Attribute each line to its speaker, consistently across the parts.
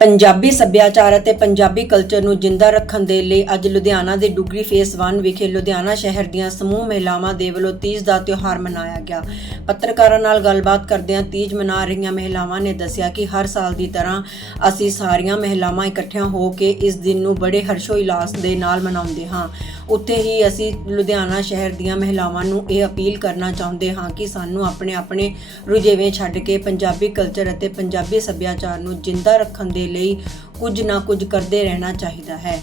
Speaker 1: ਪੰਜਾਬੀ ਸੱਭਿਆਚਾਰ ਅਤੇ ਪੰਜਾਬੀ ਕਲਚਰ ਨੂੰ ਜਿੰਦਾ ਰੱਖਣ ਦੇ ਲਈ ਅੱਜ ਲੁਧਿਆਣਾ ਦੇ ਡੁਗਰੀ ਫੇਸ 1 ਵਿਖੇ ਲੁਧਿਆਣਾ ਸ਼ਹਿਰ ਦੀਆਂ ਸਮੂਹ ਮਹਿਲਾਵਾਂ ਦੇ ਵੱਲੋਂ ਤੀਜ ਦਾ ਤਿਉਹਾਰ ਮਨਾਇਆ ਗਿਆ। ਪੱਤਰਕਾਰਾਂ ਨਾਲ ਗੱਲਬਾਤ ਕਰਦਿਆਂ ਤੀਜ ਮਨਾ ਰਹੀਆਂ ਮਹਿਲਾਵਾਂ ਨੇ ਦੱਸਿਆ ਕਿ ਹਰ ਸਾਲ ਦੀ ਤਰ੍ਹਾਂ ਅਸੀਂ ਸਾਰੀਆਂ ਮਹਿਲਾਵਾਂ ਇਕੱਠੀਆਂ ਹੋ ਕੇ ਇਸ ਦਿਨ ਨੂੰ ਬੜੇ ਹਰਸ਼ੋ-ਉਲਾਸ ਦੇ ਨਾਲ ਮਨਾਉਂਦੇ ਹਾਂ। ਉੱਥੇ ਹੀ ਅਸੀਂ ਲੁਧਿਆਣਾ ਸ਼ਹਿਰ ਦੀਆਂ ਮਹਿਲਾਵਾਂ ਨੂੰ ਇਹ ਅਪੀਲ ਕਰਨਾ ਚਾਹੁੰਦੇ ਹਾਂ ਕਿ ਸਾਨੂੰ ਆਪਣੇ ਆਪਣੇ ਰੁਝੇਵੇਂ ਛੱਡ ਕੇ ਪੰਜਾਬੀ ਕਲਚਰ ਅਤੇ ਪੰਜਾਬੀ ਸੱਭਿਆਚਾਰ ਨੂੰ ਜਿੰਦਾ ਰੱਖਣ ਦੇ ਲਈ ਕੁਝ ਨਾ ਕੁਝ ਕਰਦੇ ਰਹਿਣਾ ਚਾਹੀਦਾ ਹੈ।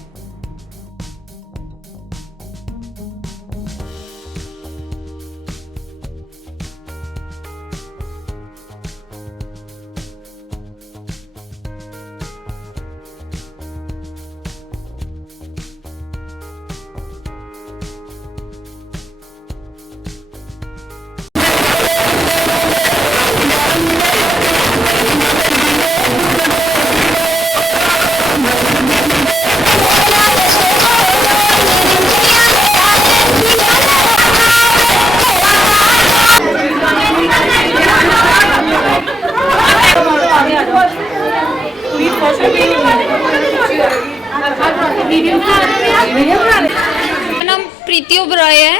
Speaker 2: ਮੇਰਾ ਨਾਮ ਪ੍ਰੀਤੀ ਉਬਰਾਏ ਹੈ।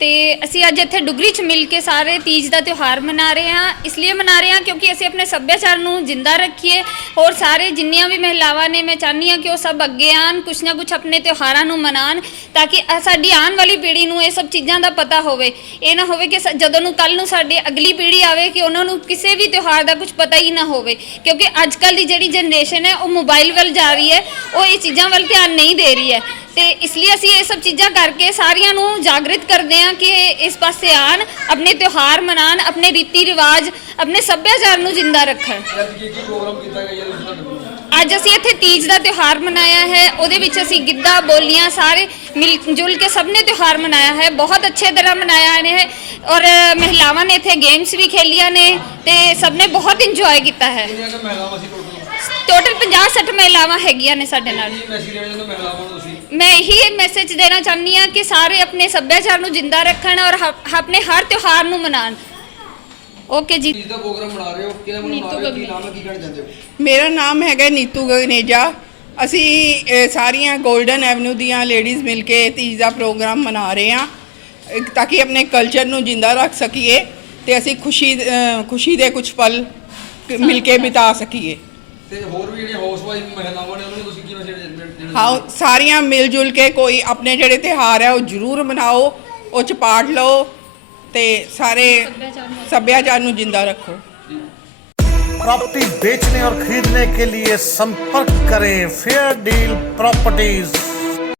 Speaker 2: ਤੇ ਅਸੀਂ ਅੱਜ ਇੱਥੇ ਡੁਗਰੀ ਚ ਮਿਲ ਕੇ ਸਾਰੇ ਤੀਜ ਦਾ ਤਿਉਹਾਰ ਮਨਾ ਰਹੇ ਹਾਂ। ਇਸ ਲਈ ਮਨਾ ਰਹੇ ਹਾਂ ਕਿਉਂਕਿ ਅਸੀਂ ਆਪਣੇ ਸੱਭਿਆਚਾਰ ਨੂੰ ਜਿੰਦਾ ਰੱਖੀਏ। ਔਰ ਸਾਰੇ ਜਿੰਨੀਆਂ ਵੀ ਮਹਿਲਾਵਾਂ ਨੇ, ਮੈਂ ਚਾਹੁੰਦੀ ਹਾਂ ਕਿ ਉਹ ਸਭ ਅੱਗੇ ਆਣ, ਕੁਛ ਨਾ ਕੁਛ ਆਪਣੇ ਤਿਉਹਾਰਾਂ ਨੂੰ ਮਨਾਣ ਤਾਂ ਕਿ ਅ- ਸਾਡੀ ਆਉਣ ਵਾਲੀ ਪੀੜ੍ਹੀ ਨੂੰ ਇਹ ਸਭ ਚੀਜ਼ਾਂ ਦਾ ਪਤਾ ਹੋਵੇ। ਇਹ ਨਾ ਹੋਵੇ ਕਿ ਸ- ਜਦੋਂ ਨੂੰ ਕੱਲ ਨੂੰ ਸਾਡੀ ਅਗਲੀ ਪੀੜ੍ਹੀ ਆਵੇ ਕਿ ਉਹਨਾਂ ਨੂੰ ਕਿਸੇ ਵੀ ਤਿਉਹਾਰ ਦਾ ਕੁਝ ਪਤਾ ਹੀ ਨਾ ਹੋਵੇ। ਕਿਉਂਕਿ ਅੱਜ ਕੱਲ ਦੀ ਜਿਹੜੀ ਜਨਰੇਸ਼ਨ ਹੈ, ਉਹ ਮੋਬਾਈਲ ਵੱਲ ਜਾ ਰਹੀ ਹੈ, ਉਹ ਇਹ ਚੀਜ਼ਾਂ ਵੱਲ ਧਿਆਨ ਨਹੀਂ ਦੇ ਰਹੀ ਹੈ। ਤੇ ਇਸ ਲਈ ਅਸੀਂ ਇਹ ਸਭ ਚੀਜ਼ਾਂ ਕਰਕੇ ਸਾਰਿਆਂ ਨੂੰ ਜਾਗਰਿਤ ਕਰਦੇ ਹਾਂ ਕਿ ਇਸ ਪਾਸੇ ਆਣ ਆਪਣੇ ਤਿਉਹਾਰ ਮਨਾਣ ਆਪਣੇ ਰੀਤੀ ਰਿਵਾਜ ਆਪਣੇ ਸੱਭਿਆਚਾਰ ਨੂੰ ਜਿੰਦਾ ਰੱਖਣ। ਅੱਜ ਅਸੀਂ ਇੱਥੇ ਤੀਜ ਦਾ ਤਿਉਹਾਰ ਮਨਾਇਆ ਹੈ ਉਹਦੇ ਵਿੱਚ ਅਸੀਂ ਗਿੱਧਾ ਬੋਲੀਆਂ ਸਾਰੇ ਮਿਲ ਜੁਲ ਕੇ ਸਭ ਨੇ ਤਿਉਹਾਰ ਮਨਾਇਆ ਹੈ ਬਹੁਤ ਅੱਛੇ ਤਰ੍ਹਾਂ ਮਨਾਇਆ ਨੇ ਹੈ ਔਰ ਮਹਿਲਾਵਾਂ ਨੇ ਇੱਥੇ ਗੇਮਸ ਵੀ ਖੇਲੀਆਂ ਨੇ ਤੇ ਸਭ ਨੇ ਬਹੁਤ ਇੰਜੋਏ ਕੀਤਾ ਹੈ। ਟੋਟਲ 50 60 ਮਹਿਲਾਵਾਂ ਹੈਗੀਆਂ ਨੇ ਸਾਡੇ ਨਾਲ। ਮੈਂ ਇਹੀ ਮੈਸੇਜ ਦੇਣਾ ਚਾਹੁੰਦੀ ਹਾਂ ਕਿ ਸਾਰੇ ਆਪਣੇ ਸੱਭਿਆਚਾਰ ਨੂੰ ਜਿੰਦਾ ਰੱਖਣ ਔਰ ਹ- ਆਪਣੇ ਹਰ ਤਿਉਹਾਰ ਨੂੰ ਮਨਾਉਣ। ਓਕੇ ਜੀ।
Speaker 3: ਤੀਜ ਦਾ ਪ੍ਰੋਗਰਾਮ ਮਨਾ ਰਹੇ ਹੋ ਵੱਲੋਂ ਮਨਾ ਰਹੇ ਹੋ? ਕੀ ਨਾਮ ਹੈ ਕੀ ਕਹਿਣਾ ਚਾਹੁੰਦੇ ਹੋ?
Speaker 4: ਮੇਰਾ ਨਾਮ ਹੈਗਾ ਨੀਤੂ ਗਗਨੇਜਾ। ਅਸੀਂ ਅ, ਸਾਰੀਆਂ 골ਡਨ ਐਵਨਿਊ ਦੀਆਂ ਲੇਡੀਜ਼ ਮਿਲ ਕੇ ਤੀਜ ਦਾ ਪ੍ਰੋਗਰਾਮ ਮਨਾ ਰਹੇ ਹਾਂ ਤਾਂ ਕਿ ਆਪਣੇ ਕਲਚਰ ਨੂੰ ਜਿੰਦਾ ਰੱਖ ਸਕੀਏ ਤੇ ਅਸੀਂ ਖੁਸ਼ੀ ਅ, ਖੁਸ਼ੀ ਦੇ ਕੁਝ ਪਲ ਕ- ਮਿਲ ਕੇ ਬਿਤਾ ਸਕੀਏ।
Speaker 3: ਤੇ ਹੋਰ ਵੀ ਜਿਹੜੇ ਹਾਊਸ ਵਾਈਫ ਮਹਿਲਾਵਾਂ ਨੇ ਉਹਨਾਂ ਨੂੰ ਤੁਸੀਂ ਕੀ ਮੈਸੇਜ ਦੇਣਾ
Speaker 4: ਹਾਂ ਸਾਰੀਆਂ ਮਿਲ ਜੁਲ ਕੇ ਕੋਈ ਆਪਣੇ ਜਿਹੜੇ ਤਿਉਹਾਰ ਹੈ ਉਹ ਜ਼ਰੂਰ ਮਨਾਓ ਉਹ ਚ ਪਾਰਟ ਲਓ ਤੇ ਸਾਰੇ ਸੱਭਿਆਚਾਰ ਨੂੰ ਜਿੰਦਾ ਰੱਖੋ
Speaker 5: प्रॉपर्टी बेचने और खरीदने के लिए संपर्क करें फेयर डील प्रॉपर्टीज